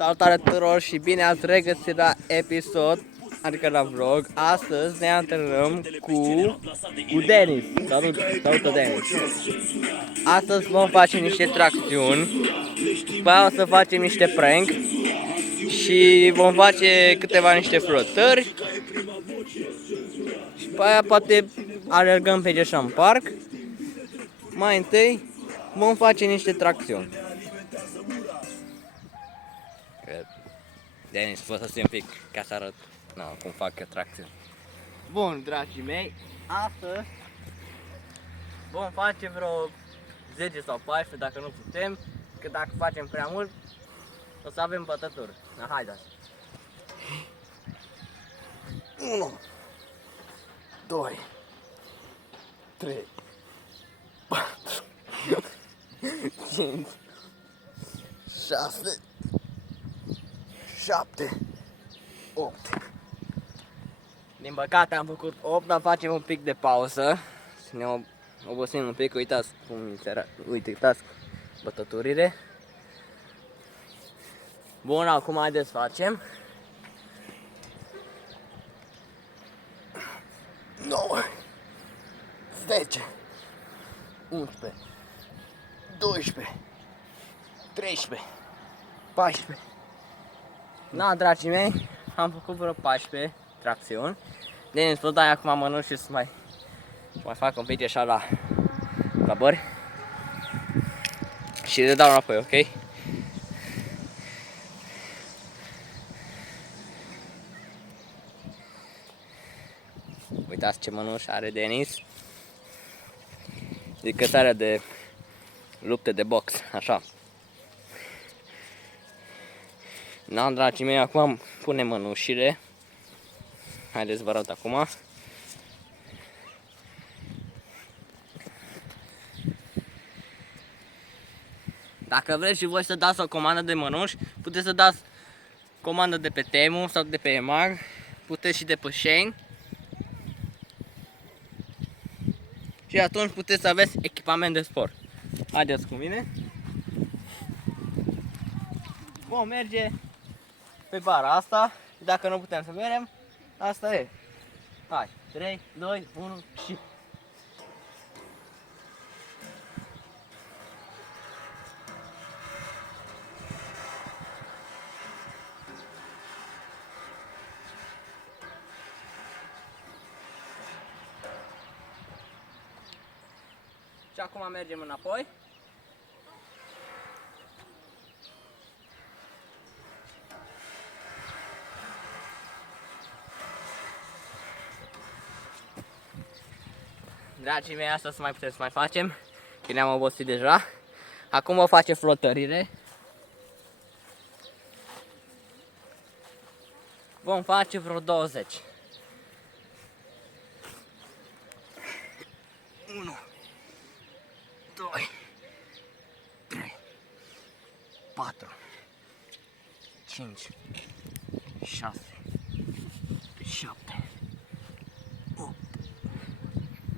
Salutare tuturor și bine ați regăsit la episod, adică la vlog. Astăzi ne antrenăm cu Denis. Salută Denis. Astăzi vom face niște tracțiuni, după aia o să facem niște prank și vom face niște flotări și după aia poate alergăm pe geșa în parc. Mai întâi vom face niște tracțiuni. Denis, poți să stai un pic ca să arăt cum fac tracțiuni. Bun, dragii mei, astăzi vom face vreo 10 sau 14 dacă nu putem, că dacă facem prea mult o să avem bătături. Haideți! 1, 2, 3, 4, 5, 6, 7, 8. Din păcate am făcut 8, dar facem un pic de pauză. Să ne obosim un pic, uitați cum uitați bătăturile. Bun, acum haideți să facem. 9, 10, 11, 12, 13, 14. Da, dragii mei, am făcut vreo 14 tracțiuni. Denis, pot dai acum mănânc și să mai fac un pic așa la bări. Și le dau înapoi, ok? Uitați ce mănuș are Denis. Adică starea de lupte de box, așa. Da, dragii mei, acum punem mănușile. Haideți să vă arăt acum. Dacă vreți și voi să dați o comandă de mănuși, puteți să dați comandă de pe Temu sau de pe Emag, puteți și de pe Shein. Și atunci puteți să aveți echipament de sport. Haideți cu mine. Vom merge pe bara asta. Dacă nu putem să mergem, asta e. Hai, 3, 2, 1 și... Și acum mergem înapoi. Dragii mei, asta să mai putem să mai facem, că ne-am obosit deja. Acum o face flotările. Vom face vreo 20. 1, 2, 3, 4, 5, 6, 7, 8,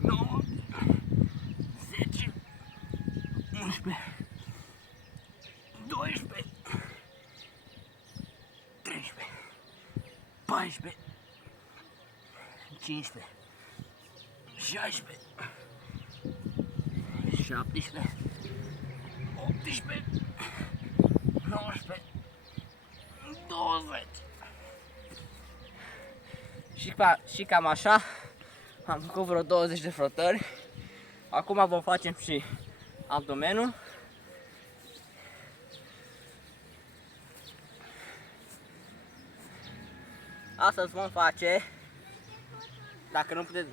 9, 10, 11, 12, 13, 14, 15, 16, 17, 18, 19, 20. Și cam așa am făcut vreo 20 de flotări. Acum vom face și abdomenul. Astăzi vom face, dacă nu putem,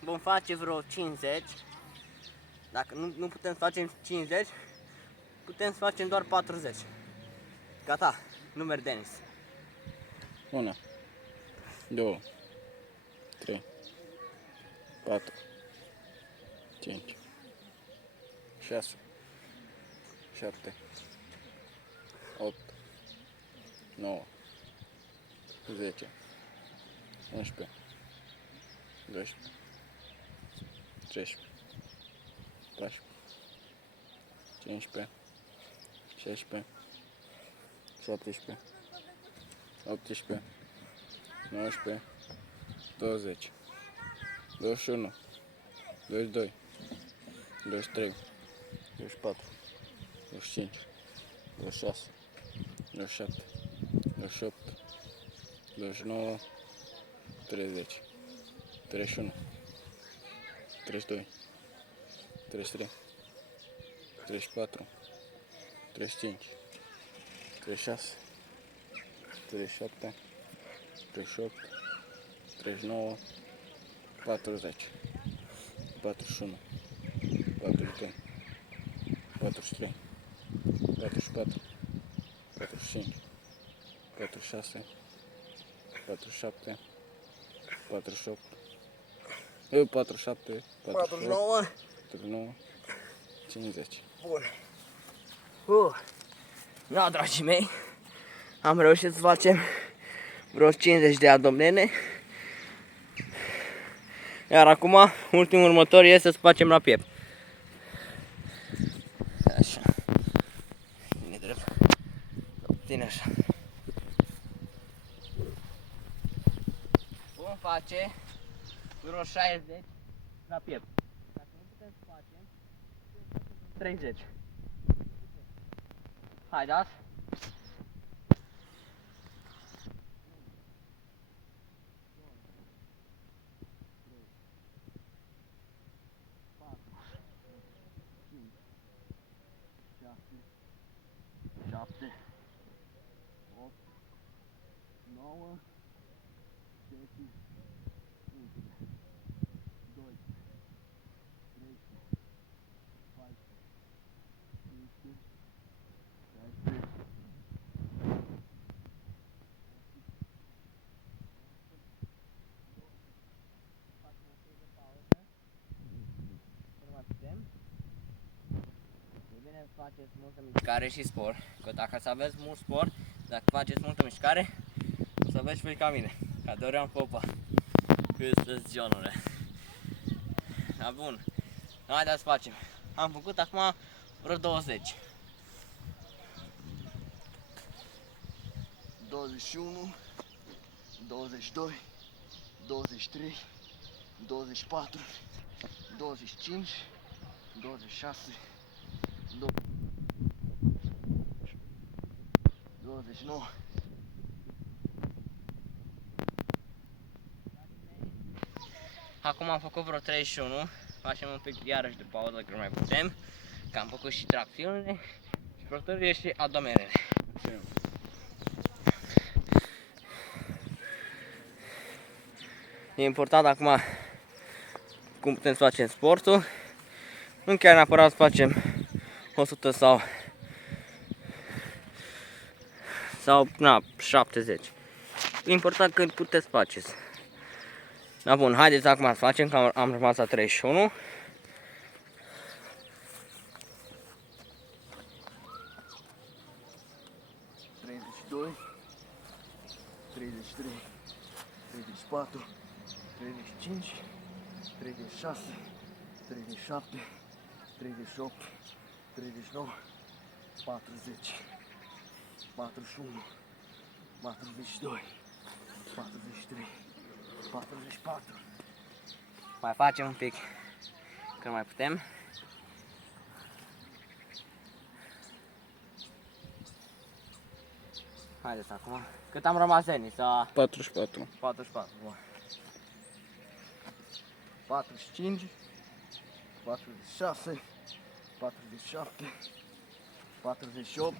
vom face vreo 50. Dacă nu putem să facem 50, putem să facem doar 40. Gata, numeri Denis. 1, 2, 3, 4, 5, 6, 7, 8, 9, 10, 11, 12, 13, 14, 15, 16, 17, 18, 19, 20, 21, 22, 23, 24, 25, 26, 27, 28, 29, 30, 31, 32, 33, 34, 35, 36, 37, 38, 39, 40, 41, 42, 43, 44, 45, 46, 47, 48, 47, 49. 49, 50. Bun. Da, dragii mei, am reușit să facem vreo 50 de abdomene. Iar acum, ultimul următor este să facem la piept. Așa. Bine drept. Ține așa. Vom face vreo 60 la piept. Dacă nu putem să facem, 30. Haideți! Șapte, 8, 9, 10, 11, 12, 13, 14, 15, 16, 17, e bine să faceți multă mișcare și sport, că dacă să aveți mult sport, dacă faceți multă mișcare, o să vezi și ca mine, ca Dorian Popa. Cât sunt Johnule. Da, bun. Haideți să facem. Am făcut acum vreo 20. 21, 22, 23, 24, 25, 26, 29. Acum am făcut vreo 31. Facem un pic iarăși de pauză că nu mai putem. Că am făcut și tracțiunile și flotările și abdomenele. E important acum cum putem să facem sportul. Nu chiar neapărat să facem 100 sau 70. E important când puteți să faceți. Da, bun, haideți acum să facem, că am rămas la 31. Doi, 33, 34, 35, 36, 37, 38, 39, 40, 41, 42, 43, 44. Mai facem un pic, că nu mai putem. Haideți acum. Cât am rămas, Denis? 44. 44, bun. 45, 46, 47, 48,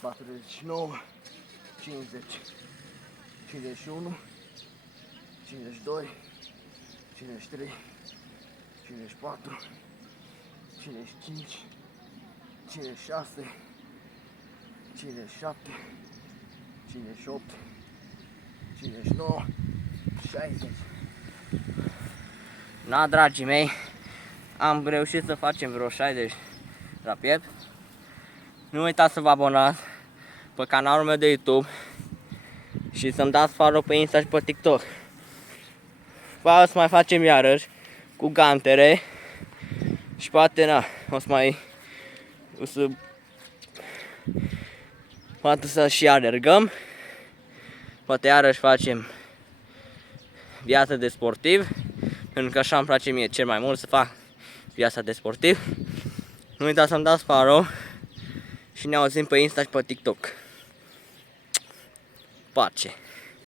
49, 50, 51, 52, 53, 54, 55, 56, 57, 58, 59, 60. Na, dragii mei, am reușit să facem vreo 60 la piept. Nu uitați să vă abonați pe canalul meu de YouTube și să-mi dați follow pe Insta și pe TikTok. Poate să mai facem iarăși cu gantere și poate Poate să și alergăm. Poate iarăși facem viață de sportiv. Pentru că așa îmi place mie cel mai mult să fac viața de sportiv. Nu uitați să-mi dați follow. Și ne auzim pe Insta și pe TikTok. Pace!